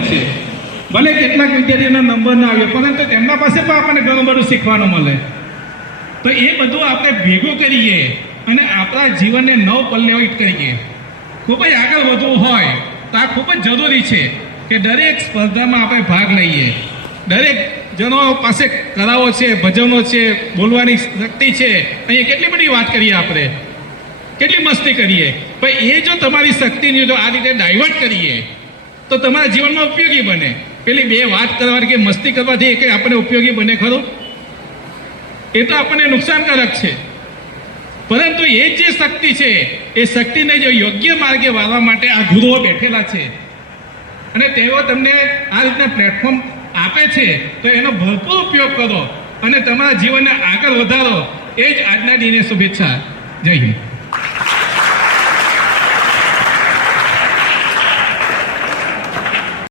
છે ભલે કેટલાક વિદ્યાર્થીઓના નંબર ના આવ્યો, પરંતુ તેમના પાસે પણ આપણને ઘણું બધું શીખવાનું મળે. તો એ બધું આપણે ભેગું કરીએ અને આપણા જીવનને નવ પલ્લેવિત કરીએ. ખૂબ જ આગળ વધવું હોય તો આ ખૂબ જ જરૂરી છે કે દરેક સ્પર્ધામાં આપણે ભાગ લઈએ. દરેક જણો પાસે કલાઓ છે, ભજનો છે, બોલવાની શક્તિ છે, અહીંયા કેટલી બધી વાત કરીએ આપણે. કેટલી મસ્તી કરીએ. પણ એ જો તમારી શક્તિની જો આ રીતે ડાયવર્ટ કરીએ. તો તમારા જીવનમાં ઉપયોગી બને. પેલી બે વાત કરવાની કે મસ્તી કરવાથી એ કંઈ આપણને ઉપયોગી બને ખરો? એ તો આપણને નુકસાનકારક છે. પરંતુ એ જે શક્તિ છે, એ શક્તિને જો યોગ્ય માર્ગે વાળવા માટે આ ગુરુઓ બેઠેલા છે. અને તેઓ તમને આ રીતના પ્લેટફોર્મ આપે છે, તો એનો ભરપૂર ઉપયોગ કરો અને તમારા જીવનને આગળ વધારો. એ જ આજના દિને શુભેચ્છા. જય હિન્દ.